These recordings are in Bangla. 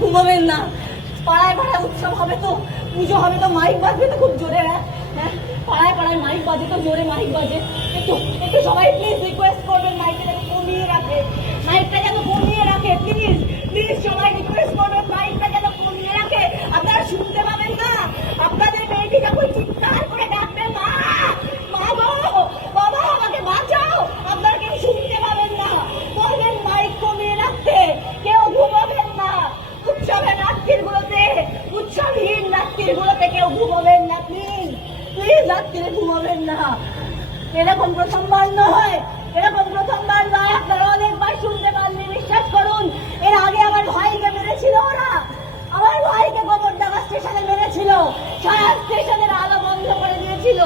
ঘুমাবেন না। পাড়ায় পাড়ায় উৎসব হবে তো, পুজো হবে তো, মাইক বাজবে তো খুব জোরে হ্যাঁ? হ্যাঁ? পাড়ায় পাড়ায় মাইক বাজে তো, জোরে মাইক বাজে। একটু একটু সবাই প্লিজ রিকোয়েস্ট করবেন মাইকে কমি রাত্রির কেউ ঘুমাবেন না প্লিজ প্লিজ রাত্রিরে ঘুমাবেন না। এরকম প্রথমবার নয়, এরকম প্রথমবার নয়, আপনারা অনেকবার শুনতে পাননি, বিশ্বাস করুন, এর আগে আমার ভাইকে মেরেছিল ওরা। আমার ভাইকে গোবর গোবরডাঙ্গা স্টেশনে মেরেছিল সারা স্টেশনের আলো বন্ধ করে দিয়েছিল।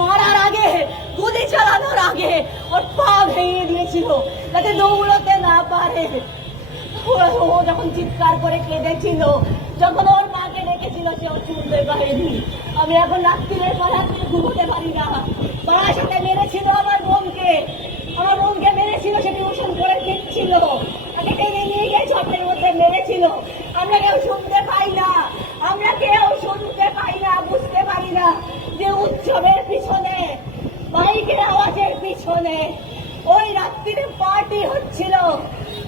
মারার আগে, গুলি চালানোর আগে ওর পা ভেঙে দিয়েছিল, যাতে দৌড়তে না পারে। ও যখন চিৎকার করে কেঁদেছিল, যখন ওর মাকে ডেকেছিল সে ও শুনতে পারেনি আমি এখন রাত্রিরের পর রাত্রি ঘুমোতে পারি না। মার সাথে মেরেছিল আমার বোনকে। আমার বোনকে মেরেছিল, সে টিউশন করে ফিরছিল। তাকে টেনে নিয়ে গিয়ে ছটের মধ্যে মেরেছিল। আমরা কেউ শুনতে পাই না। আমরা কেউ শুনতে পাই না, বুঝতে পারি না যে উৎসবের পিছনে মাইকের আওয়াজের পিছনে ওই রাত্রিরে পার্টি হচ্ছিল।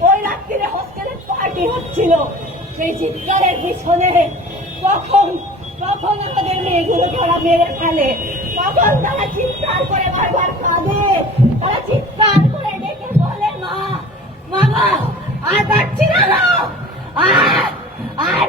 ওই রাত্রিরে হোস্টেলে পার্টি হচ্ছিল। সেই চিৎকারের পিছনে কখন কখন আমাদের মেয়েগুলো তারা মেরে ফেলে কখন তারা চিৎকার করে বারবার কাঁদে। তারা চিৎকার করে ডেকে বলে, মা, মামা, আর পাচ্ছি না আর আর